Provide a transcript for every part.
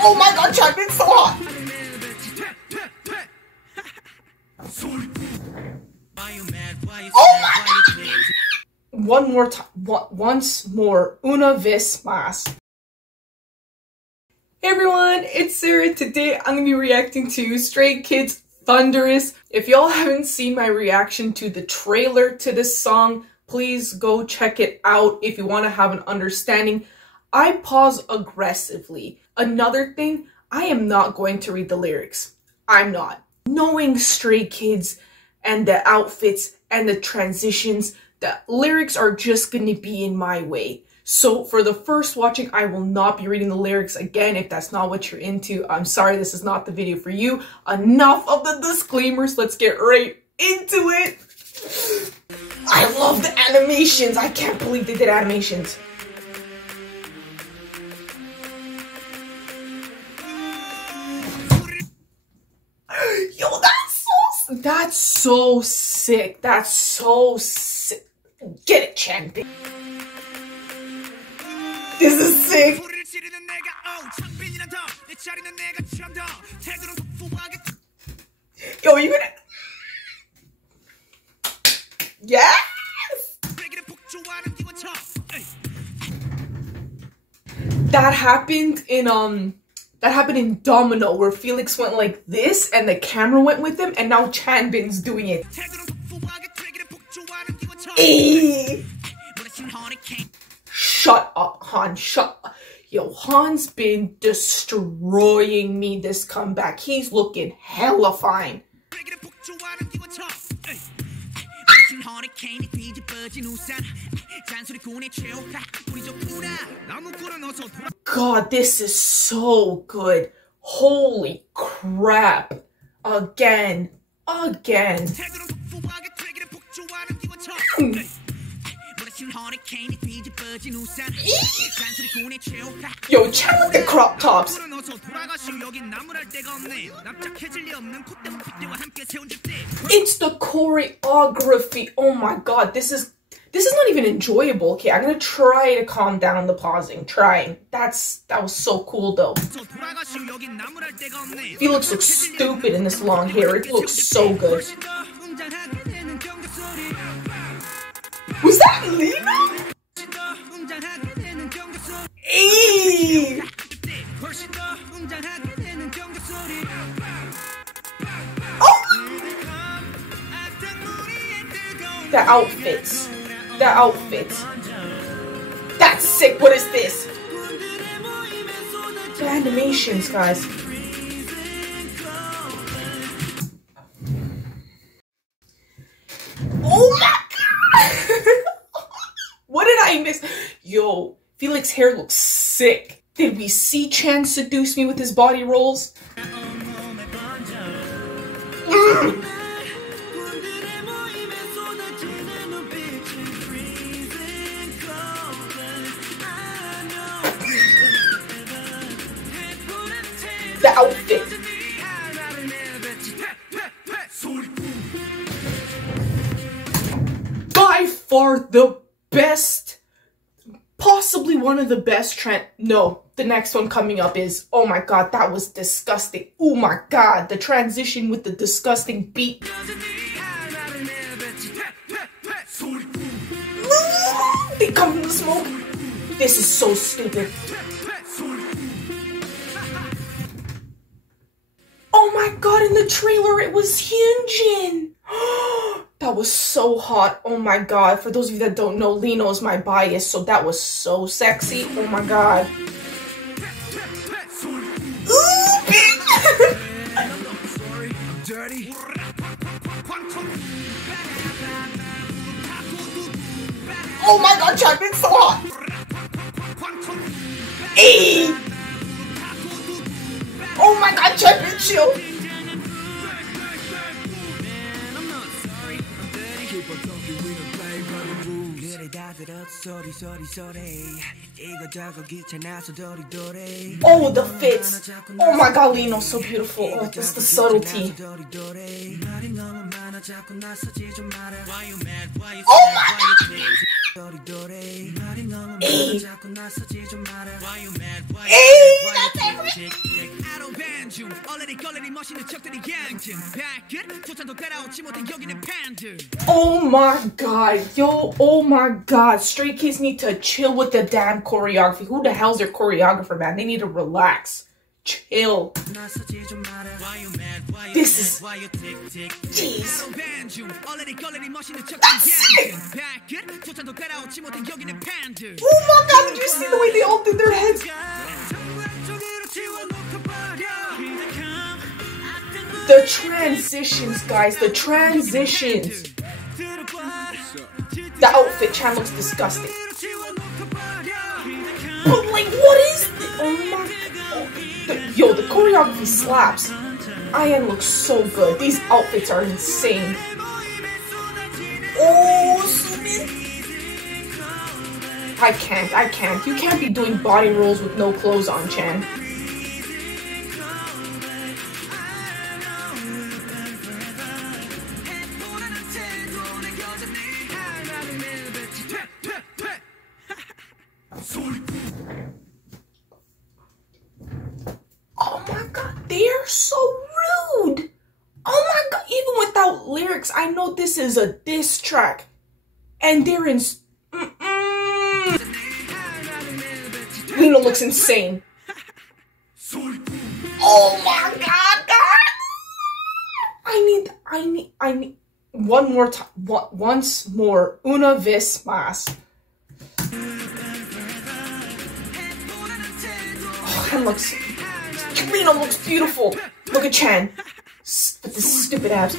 Oh my god, Chapman's so hot! Oh my god! One more time. Once more. Una vez más. Hey everyone, it's Sarah. Today I'm going to be reacting to Stray Kids' Thunderous. If y'all haven't seen my reaction to the trailer to this song, please go check it out if you want to have an understanding. I pause aggressively. Another thing, I am not going to read the lyrics. I'm not. Knowing Stray Kids and the outfits and the transitions, the lyrics are just going to be in my way. So for the first watching, I will not be reading the lyrics again. If that's not what you're into, I'm sorry, this is not the video for you. Enough of the disclaimers. Let's get right into it. I love the animations. I can't believe they did animations. Yo, that's so sick. That's so sick. Get it, champion. This is sick. Yo, you gonna... Yes! That happened in Domino, where Felix went like this and the camera went with him, and now Chanbin's doing it. Eee. Shut up, Han. Shut up. Yo, Han's been destroying me this comeback. He's looking hella fine. God, this is so good. Holy crap. Again. Yo, check out the crop tops. It's the choreography. Oh my god, this is not even enjoyable. Okay, I'm gonna try to calm down the pausing. Trying. That was so cool though. Felix looks stupid in this long hair. It looks so good. Was that Lena? Eee! Oh! The outfits. That's sick. What is this? The animations, guys. Oh my god! What did I miss? Yo, Felix's hair looks sick. Did we see Chan seduce me with his body rolls? The outfit. By far the best, possibly one of the best no, the next one coming up is, oh my god, that was disgusting. Oh my god, the transition with the disgusting beat. They come from the smoke. This is so stupid. Oh my god, in the trailer it was Hyunjin. That was so hot. Oh my god. For those of you that don't know, Lino is my bias, so that was so sexy. Oh my god. Oh my god, Chapman's so hot. Eee. Oh my god, Chapman, chill. Oh, the fits. Oh my god, Lino's so beautiful. Oh, just the subtlety. Oh my god. Hey. Hey, that's everything. Oh my god, yo, oh my god. Stray Kids need to chill with the damn choreography. Who the hell's their choreographer, man? They need to relax. Chill. This is... Jeez. That's sick. Oh my god, did you see the way they all did their heads? The transitions, guys, the transitions. The outfit, Chan looks disgusting. But like, what is this? Oh my god. Yo, the choreography slaps. Ian looks so good. These outfits are insane. Oh, Sumin. I can't. You can't be doing body rolls with no clothes on, Chan. Oh my god, they're so rude. Oh my god, even without lyrics, I know this is a diss track. And they're in... Lino looks insane. Oh my god, god. I need one more time, once more. Una vez más. Oh, that looks... Lino looks beautiful. Look at Chan. With his stupid abs.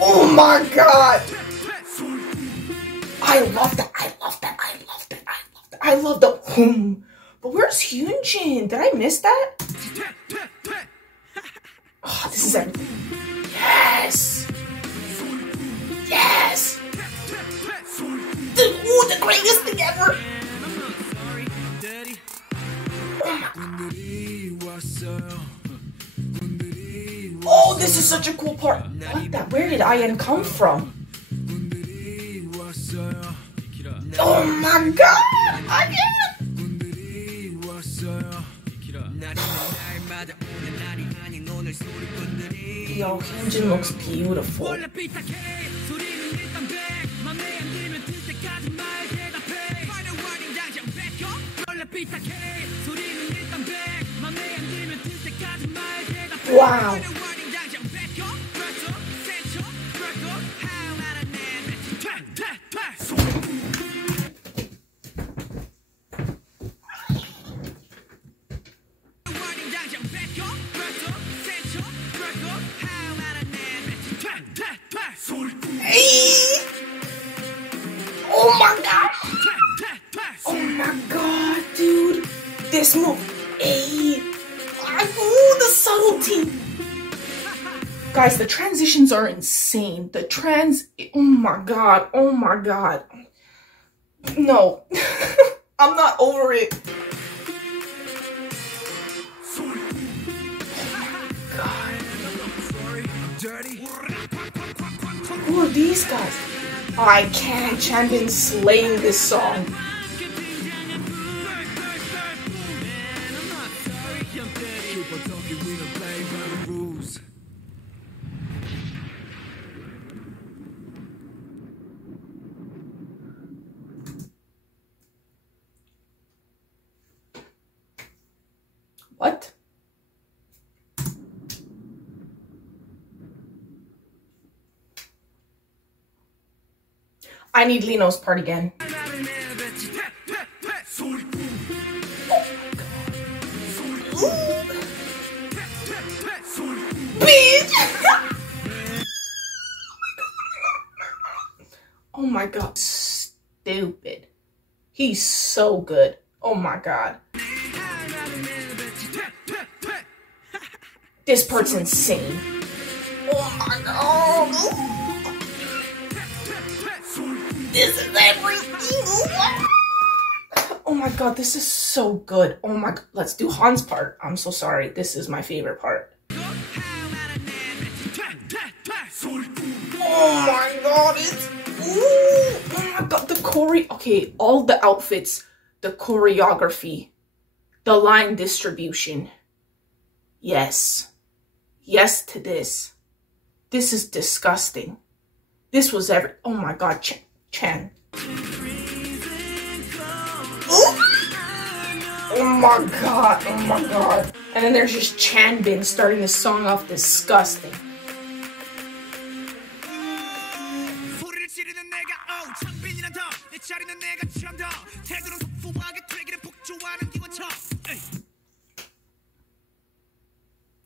Oh my god. I love that. I love the But where's Hyunjin? Did I miss that? Oh, this is everything. Yes. Yes. The greatest thing ever. Oh, this is such a cool part. What the? Where did Ian come from? Oh my god! Again! Yo, Hyunjin looks beautiful. Wow. Hey. Oh my god. Oh my god, dude. This move. Hey. Ooh, the subtlety. Guys, the transitions are insane. Oh my god. Oh my god. No. I'm not over it. Who are these guys? I can't. Chan been slaying this song. What? I need Lino's part again. Oh Bitch! Oh my god. Stupid. He's so good. Oh my god. This part's insane. Oh my god. This is everything. Oh my god, this is so good. Oh my god. Let's do Han's part. I'm so sorry. This is my favorite part. Oh my god, it's... Ooh, oh my god, the okay, all the outfits, the choreography, the line distribution. Yes. Yes to this. This is disgusting. This was oh my god, Chan. Oh my god, oh my god. And then there's just Chanbin starting the song off disgusting.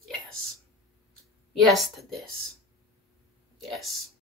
Yes. Yes to this.